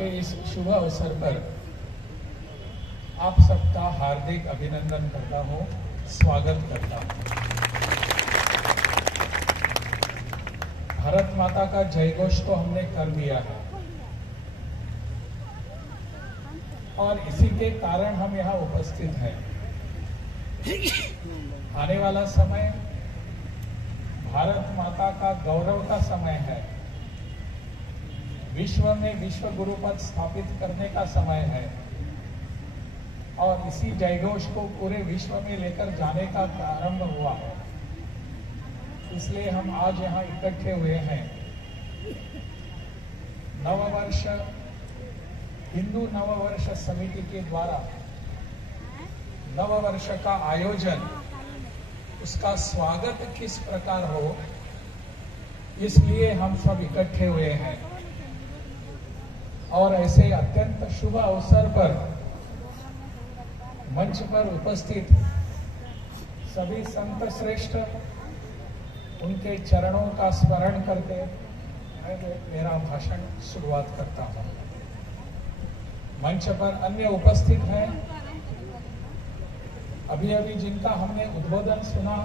के इस शुभ अवसर पर आप सबका हार्दिक अभिनंदन करता हूं, स्वागत करता हूं। भारत माता का जयघोष तो हमने कर दिया है और इसी के कारण हम यहाँ उपस्थित हैं। आने वाला समय भारत माता का गौरव का समय है। विश्व में विश्व गुरु पद स्थापित करने का समय है और इसी जयघोष को पूरे विश्व में लेकर जाने का प्रारंभ हुआ है। इसलिए हम आज यहाँ इकट्ठे हुए हैं। नववर्ष हिंदू नववर्ष समिति के द्वारा नववर्ष का आयोजन, उसका स्वागत किस प्रकार हो, इसलिए हम सब इकट्ठे हुए हैं। और ऐसे अत्यंत शुभ अवसर पर मंच पर उपस्थित सभी संत श्रेष्ठ, उनके चरणों का स्मरण करते मैं मेरा भाषण शुरुआत करता हूं। मंच पर अन्य उपस्थित हैं, अभी अभी जिनका हमने उद्बोधन सुना,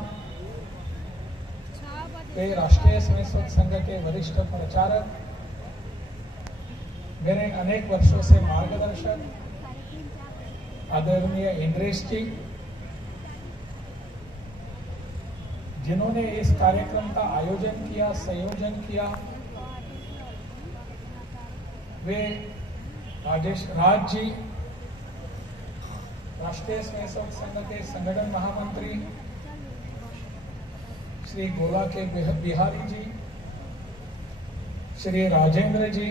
वे राष्ट्रीय स्वयंसेवक संघ के वरिष्ठ प्रचारक, मेरे अनेक वर्षों से मार्गदर्शक आदरणीय इंद्रेश जी, जिन्होंने इस कार्यक्रम का आयोजन किया, संयोजन किया, वे राजेश राज जी, राष्ट्रीय स्वयंसेवक संघ के संगठन महामंत्री श्री गोला के बिहारी जी, श्री राजेंद्र जी,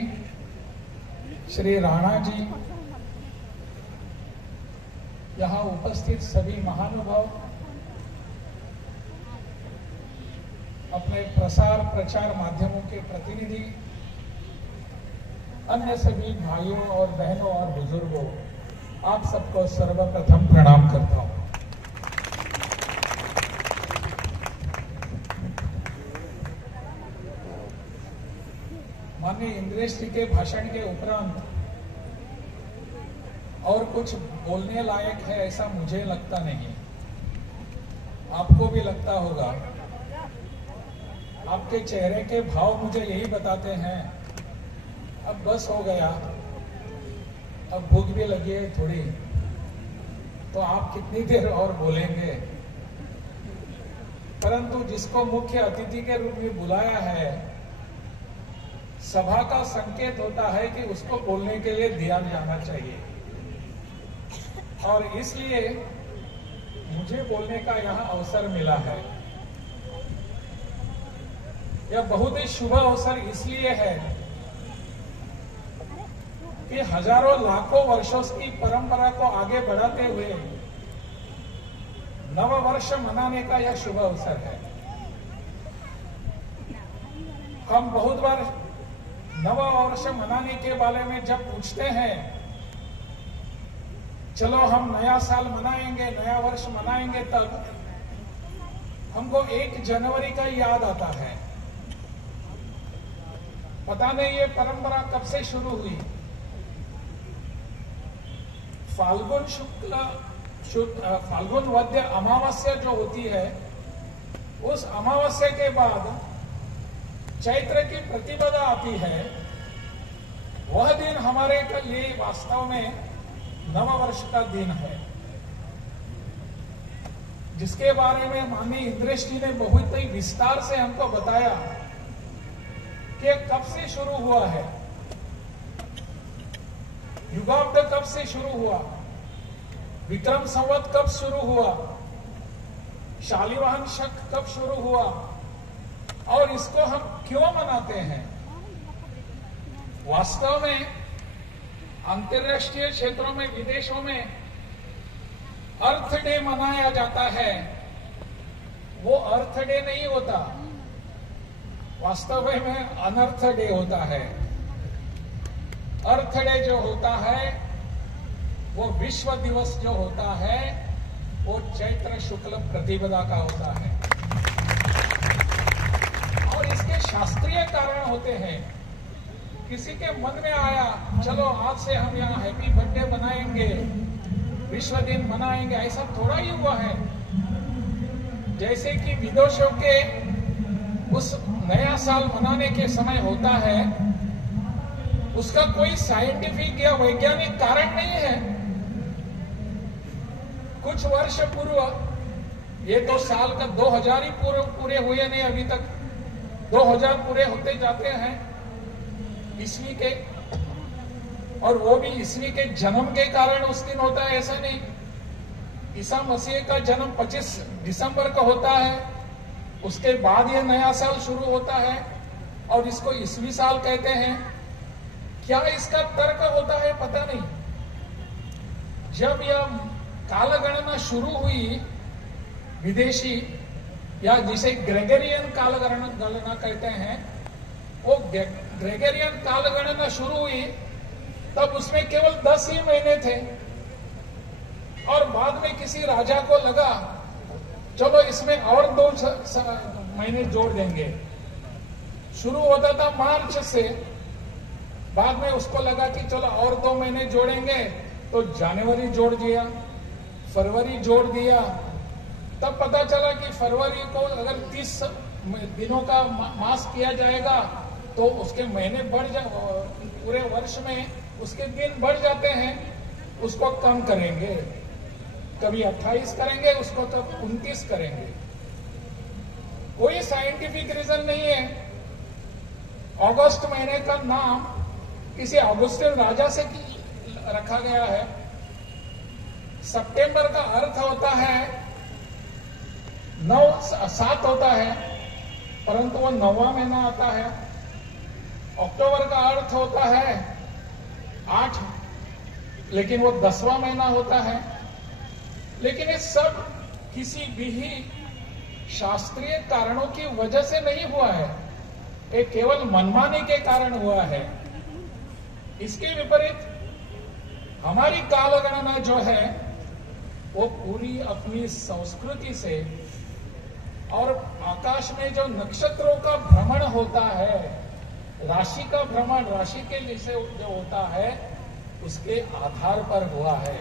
श्री राणा जी, यहाँ उपस्थित सभी महानुभाव, अपने प्रसार प्रचार माध्यमों के प्रतिनिधि, अन्य सभी भाइयों और बहनों और बुजुर्गों, आप सबको सर्वप्रथम प्रणाम करता हूं। माननीय इंद्रेश जी के भाषण के उपरांत और कुछ बोलने लायक है ऐसा मुझे लगता नहीं, आपको भी लगता होगा। आपके चेहरे के भाव मुझे यही बताते हैं, अब बस हो गया, अब भूख भी लगी है थोड़ी, तो आप कितनी देर और बोलेंगे। परंतु जिसको मुख्य अतिथि के रूप में बुलाया है, सभा का संकेत होता है कि उसको बोलने के लिए दिया जाना चाहिए, और इसलिए मुझे बोलने का यहाँ अवसर मिला है। यह बहुत ही शुभ अवसर इसलिए है कि हजारों लाखों वर्षों की परंपरा को आगे बढ़ाते हुए नववर्ष मनाने का यह शुभ अवसर है। हम बहुत बार नववर्ष मनाने के बारे में जब पूछते हैं, चलो हम नया साल मनाएंगे, नया वर्ष मनाएंगे, तब हमको 1 जनवरी का याद आता है। पता नहीं ये परंपरा कब से शुरू हुई। फाल्गुन वद्य अमावस्या जो होती है, उस अमावस्या के बाद चैत्र की प्रतिपदा आती है। वह दिन हमारे लिए वास्तव में नववर्ष का दिन है, जिसके बारे में माननीय इंद्रेश जी ने बहुत ही विस्तार से हमको बताया कि कब से शुरू हुआ है, युगाब्द कब से शुरू हुआ, विक्रम संवत कब शुरू हुआ, शालिवाहन शक कब शुरू हुआ, और इसको हम क्यों मनाते हैं। वास्तव में अंतर्राष्ट्रीय क्षेत्रों में, विदेशों में अर्थ डे मनाया जाता है, वो अर्थ डे नहीं होता, वास्तव में अनर्थ डे होता है। अर्थ डे जो होता है, वो विश्व दिवस जो होता है, वो चैत्र शुक्ल प्रतिपदा का होता है, और इसके शास्त्रीय कारण होते हैं। किसी के मन में आया चलो आज से हम यहाँ हैप्पी बर्थडे बनाएंगे, विश्व दिन मनाएंगे, ऐसा थोड़ा ही हुआ है। जैसे कि विदेशों के उस नया साल मनाने के समय होता है, उसका कोई साइंटिफिक या वैज्ञानिक कारण नहीं है। कुछ वर्ष पूर्व, ये तो साल का 2000 ही पूरे हुए नहीं अभी तक, 2000 पूरे होते जाते हैं ईस्वी के, और वो भी ईस्वी के जन्म के कारण उस दिन होता है ऐसा नहीं। ईसा मसीह का जन्म 25 दिसंबर को होता है, उसके बाद ये नया साल शुरू होता है और इसको ईस्वी साल कहते हैं। क्या इसका तर्क होता है पता नहीं। जब यह कालगणना शुरू हुई विदेशी, या जिसे ग्रेगरियन कालगणना कहते हैं, वो ग्रेगरियन कालगणना शुरू हुई तब उसमें केवल 10 ही महीने थे, और बाद में किसी राजा को लगा चलो इसमें और 2 महीने जोड़ देंगे। शुरू होता था मार्च से, बाद में उसको लगा कि चलो और 2 महीने जोड़ेंगे, तो जनवरी जोड़ दिया, फरवरी जोड़ दिया। तब पता चला कि फरवरी को अगर 30 दिनों का मास किया जाएगा तो उसके महीने बढ़ पूरे वर्ष में उसके दिन बढ़ जाते हैं, उसको कम करेंगे, कभी 28 करेंगे, उसको कब 29 करेंगे। कोई साइंटिफिक रीजन नहीं है। अगस्त महीने का नाम किसी ऑगस्टिन राजा से रखा गया है। सितंबर का अर्थ होता है 7 होता है, परंतु वो 9वां महीना आता है। अक्टूबर का अर्थ होता है 8, लेकिन वो 10वां महीना होता है। लेकिन ये सब किसी भी शास्त्रीय कारणों की वजह से नहीं हुआ है, ये केवल मनमानी के कारण हुआ है। इसके विपरीत हमारी कालगणना जो है वो पूरी अपनी संस्कृति से, और आकाश में जो नक्षत्रों का भ्रमण होता है, राशि का भ्रमण, राशि के जैसे जो होता है, उसके आधार पर हुआ है,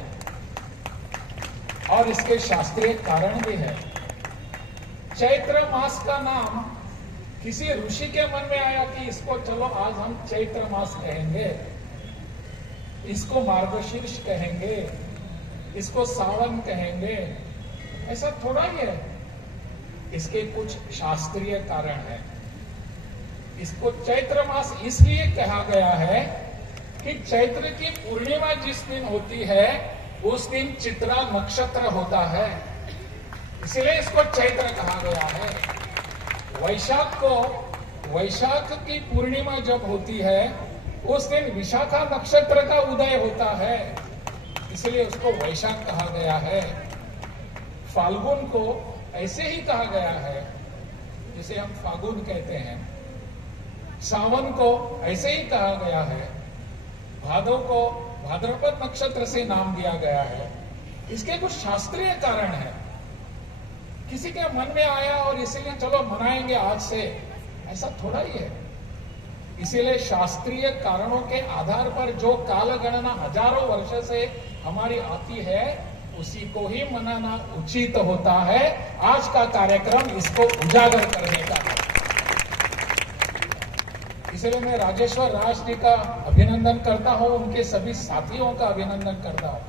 और इसके शास्त्रीय कारण भी है। चैत्र मास का नाम किसी ऋषि के मन में आया कि इसको चलो आज हम चैत्र मास कहेंगे, इसको मार्गशीर्ष कहेंगे, इसको सावन कहेंगे, ऐसा थोड़ा ही है। इसके कुछ शास्त्रीय कारण है। इसको चैत्र मास इसलिए कहा गया है कि चैत्र की पूर्णिमा जिस दिन होती है उस दिन चित्रा नक्षत्र होता है, इसलिए इसको चैत्र कहा गया है। वैशाख की पूर्णिमा जब होती है उस दिन विशाखा नक्षत्र का उदय होता है, इसलिए उसको वैशाख कहा गया है। फाल्गुन को ऐसे ही कहा गया है जिसे हम फागुन कहते हैं। सावन को ऐसे ही कहा गया है। भादव को भाद्रपद नक्षत्र से नाम दिया गया है। इसके कुछ शास्त्रीय कारण है। किसी के मन में आया और इसीलिए चलो मनाएंगे आज से, ऐसा थोड़ा ही है। इसीलिए शास्त्रीय कारणों के आधार पर जो कालगणना हजारों वर्ष से हमारी आती है उसी को ही मनाना उचित होता है। आज का कार्यक्रम इसको उजागर करने का है। इसलिए मैं राजेश्वर राज जी का अभिनंदन करता हूं, उनके सभी साथियों का अभिनंदन करता हूं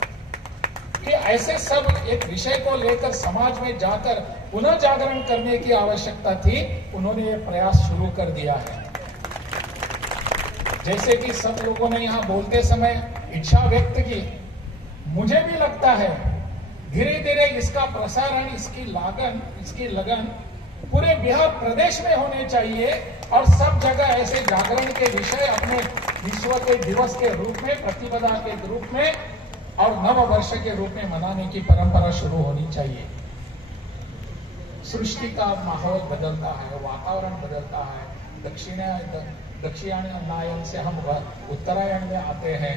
कि ऐसे सब एक विषय को लेकर समाज में जाकर पुनः जागरण करने की आवश्यकता थी, उन्होंने ये प्रयास शुरू कर दिया है। जैसे कि सब लोगों ने यहां बोलते समय इच्छा व्यक्त की, मुझे भी लगता है धीरे धीरे इसका प्रसारण, इसकी लगन पूरे बिहार प्रदेश में होने चाहिए, और सब जगह ऐसे जागरण के विषय अपने विश्व के दिवस के रूप में, प्रतिपदा के रूप में और नव वर्ष के रूप में मनाने की परंपरा शुरू होनी चाहिए। सृष्टि का माहौल बदलता है, वातावरण बदलता है। दक्षिणायन से हम उत्तरायण में आते हैं,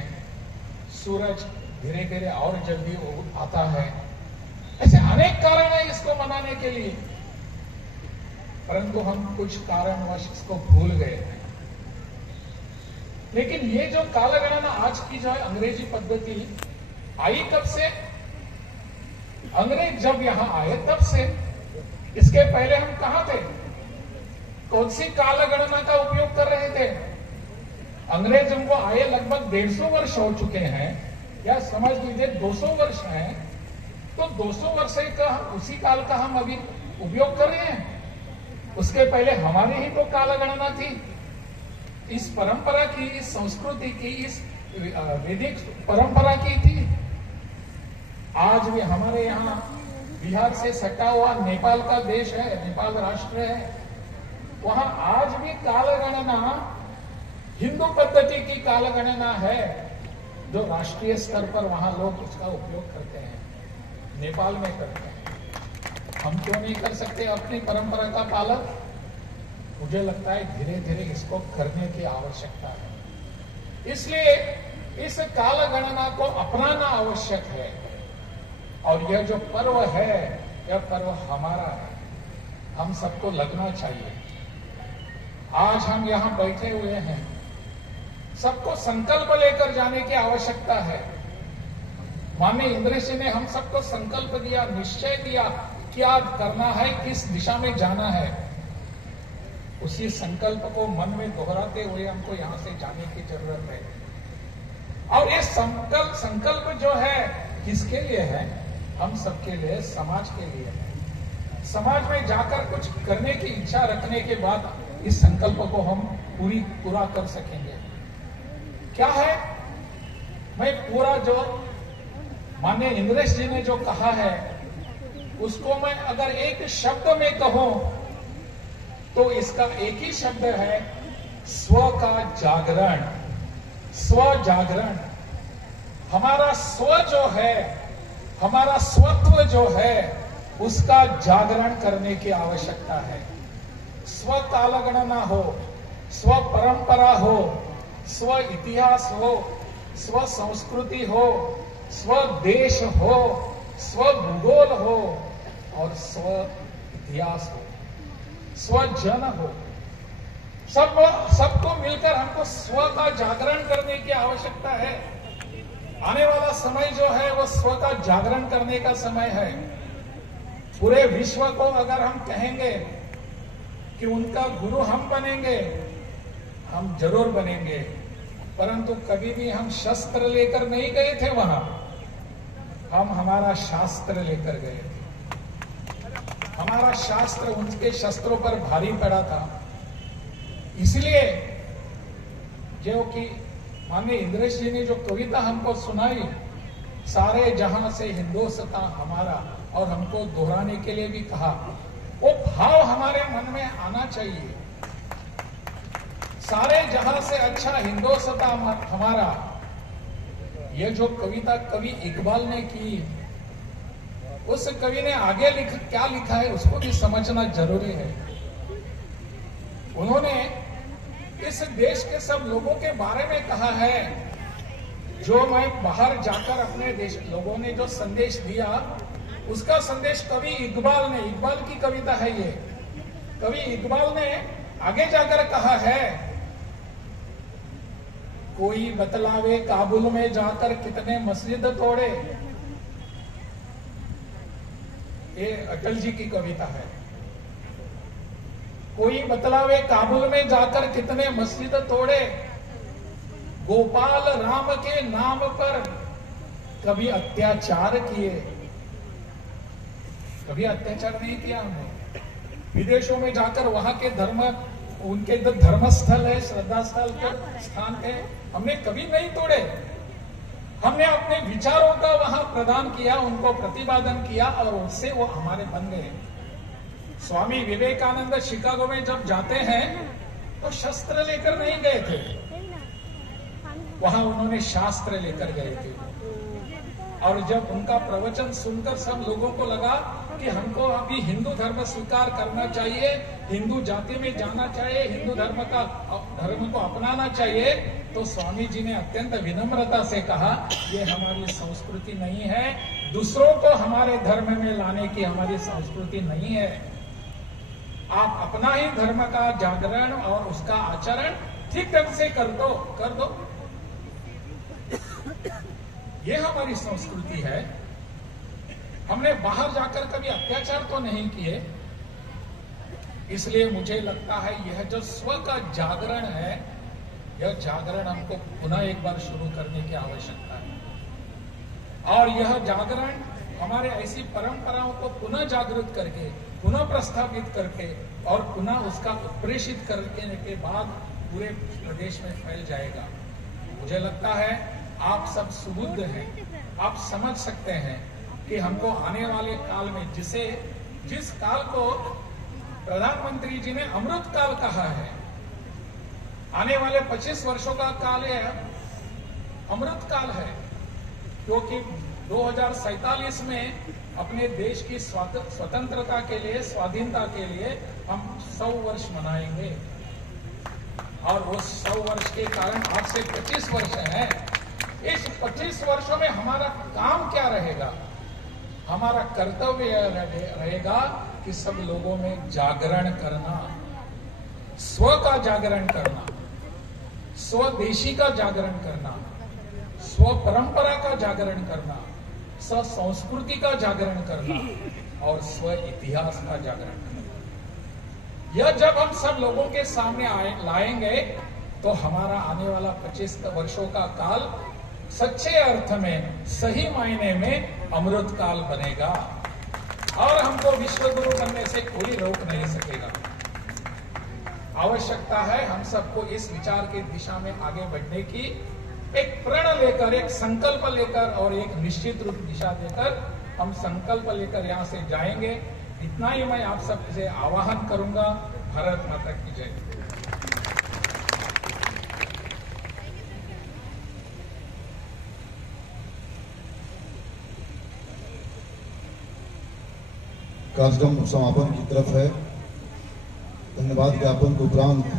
सूरज धीरे धीरे और जल्दी आता है। ऐसे अनेक कारण है इसको मनाने के लिए, परंतु हम कुछ कारणवश इसको भूल गए हैं। लेकिन ये जो कालगणना आज की जो है अंग्रेजी पद्धति आई कब से? अंग्रेज जब यहां आए तब से। इसके पहले हम कहां थे? कौन सी कालगणना का उपयोग कर रहे थे? अंग्रेज हमको आए लगभग 150 वर्ष हो चुके हैं, या समझ लीजिए 200 वर्ष हैं। तो 200 वर्ष का उसी काल का हम अभी उपयोग कर रहे हैं। उसके पहले हमारी ही तो कालगणना थी। इस परंपरा की, इस संस्कृति की, इस वैदिक परंपरा की थी। आज भी हमारे यहाँ बिहार से सटा हुआ नेपाल का देश है, नेपाल राष्ट्र है, वहां आज भी कालगणना हिंदू पद्धति की कालगणना है, जो राष्ट्रीय स्तर पर वहां लोग उसका उपयोग करते हैं, नेपाल में करते हैं। हम क्यों नहीं कर सकते अपनी परंपरा का पालन? मुझे लगता है धीरे धीरे इसको करने की आवश्यकता है। इसलिए इस कालगणना को अपनाना आवश्यक है। और यह जो पर्व है, यह पर्व हमारा है, हम सबको लगना चाहिए। आज हम यहां बैठे हुए हैं, सबको संकल्प लेकर जाने की आवश्यकता है। माननीय इंद्रेश जी ने हम सबको संकल्प दिया, निश्चय दिया, क्या करना है, किस दिशा में जाना है। उसी संकल्प को मन में दोहराते हुए हमको यहां से जाने की जरूरत है। और ये संकल्प जो है किसके लिए है? हम सबके लिए, समाज के लिए है। समाज में जाकर कुछ करने की इच्छा रखने के बाद इस संकल्प को हम पूरा कर सकेंगे। क्या है? मैं पूरा जो माननीय इंद्रेश जी ने जो कहा है, उसको मैं अगर एक शब्द में कहूं तो इसका एक ही शब्द है, स्व का जागरण। स्व जागरण। हमारा स्व जो है, हमारा स्वत्व जो है, उसका जागरण करने की आवश्यकता है। स्व कालगणना हो, स्व परंपरा हो, स्व इतिहास हो, स्व संस्कृति हो, स्व देश हो, स्व भूगोल हो और स्व इतिहास हो, स्व जन हो। सबको मिलकर हमको स्व का जागरण करने की आवश्यकता है। आने वाला समय जो है वो स्व का जागरण करने का समय है। पूरे विश्व को अगर हम कहेंगे कि उनका गुरु हम बनेंगे, हम जरूर बनेंगे, परंतु कभी भी हम शस्त्र लेकर नहीं गए थे वहां। हम हमारा शास्त्र लेकर गए थे। हमारा शास्त्र उनके शस्त्रों पर भारी पड़ा था। इसलिए जो कि माननीय इंद्रेश जी ने जो कविता हमको सुनाई, सारे जहां से हिंदुस्तान हमारा, और हमको दोहराने के लिए भी कहा, वो भाव हमारे मन में आना चाहिए। सारे जहां से अच्छा हिंदुस्तान हमारा, ये जो कविता कवि इकबाल ने की, उस कवि ने आगे क्या लिखा है उसको भी समझना जरूरी है। उन्होंने इस देश के सब लोगों के बारे में कहा है, जो मैं बाहर जाकर अपने देश लोगों ने जो संदेश दिया, उसका संदेश कवि इकबाल ने, इकबाल की कविता है ये, कवि इकबाल ने आगे जाकर कहा है, कोई बतलावे काबुल में जाकर कितने मस्जिद तोड़े। ये अटल जी की कविता है। कोई बतलावे काबुल में जाकर कितने मस्जिद तोड़े, गोपाल राम के नाम पर कभी अत्याचार किए। कभी अत्याचार नहीं किया हमने। विदेशों में जाकर वहां के धर्म, उनके धर्म स्थल है, श्रद्धा स्थल के स्थान है, हमने कभी नहीं तोड़े। हमने अपने विचारों का वहां प्रदान किया, उनको प्रतिपादन किया और उससे वो हमारे बन गए। स्वामी विवेकानंद शिकागो में जब जाते हैं तो शस्त्र लेकर नहीं गए थे, वहां उन्होंने शास्त्र लेकर गए थे। और जब उनका प्रवचन सुनकर सब लोगों को लगा कि हमको अभी हिंदू धर्म स्वीकार करना चाहिए, हिंदू जाति में जाना चाहिए, हिंदू धर्म को अपनाना चाहिए, तो स्वामी जी ने अत्यंत विनम्रता से कहा, ये हमारी संस्कृति नहीं है, दूसरों को हमारे धर्म में लाने की हमारी संस्कृति नहीं है। आप अपना ही धर्म का जागरण और उसका आचरण ठीक ढंग से कर दो। ये हमारी संस्कृति है। हमने बाहर जाकर कभी अत्याचार तो नहीं किए। इसलिए मुझे लगता है यह जो स्व का जागरण है, यह जागरण हमको पुनः एक बार शुरू करने की आवश्यकता है। और यह जागरण हमारे ऐसी परंपराओं को पुनः जागृत करके, पुनः प्रस्थापित करके और पुनः उसका उत्प्रेषित करने के बाद पूरे प्रदेश में फैल जाएगा। मुझे लगता है आप सब सुबुद्ध हैं, आप समझ सकते हैं कि हमको आने वाले काल में जिस काल को प्रधानमंत्री जी ने अमृत काल कहा है, आने वाले 25 वर्षों का काल है, अमृत काल है, क्योंकि 2047 में अपने देश की स्वतंत्रता के लिए, स्वाधीनता के लिए हम 100 वर्ष मनाएंगे। और वो 100 वर्ष के कारण आज से 25 वर्ष है। इस 25 वर्षों में हमारा काम क्या रहेगा? हमारा कर्तव्य रहेगा कि सब लोगों में जागरण करना, स्व का जागरण करना, स्वदेशी का जागरण करना, स्व परंपरा का जागरण करना, स्व संस्कृति का जागरण करना और स्व इतिहास का जागरण करना। यह जब हम सब लोगों के सामने लाएंगे तो हमारा आने वाला 25 वर्षों का काल सच्चे अर्थ में, सही मायने में अमृत काल बनेगा और हमको विश्व गुरु बनने से कोई रोक नहीं सकेगा। आवश्यकता है हम सबको इस विचार की दिशा में आगे बढ़ने की, एक प्रण लेकर, एक संकल्प लेकर और एक निश्चित रूप दिशा देकर हम संकल्प लेकर यहां से जाएंगे। इतना ही मैं आप सबसे आह्वान करूंगा। भारत माता की जय। कार्यक्रम समापन की तरफ है। धन्यवाद ज्ञापन के उपरांत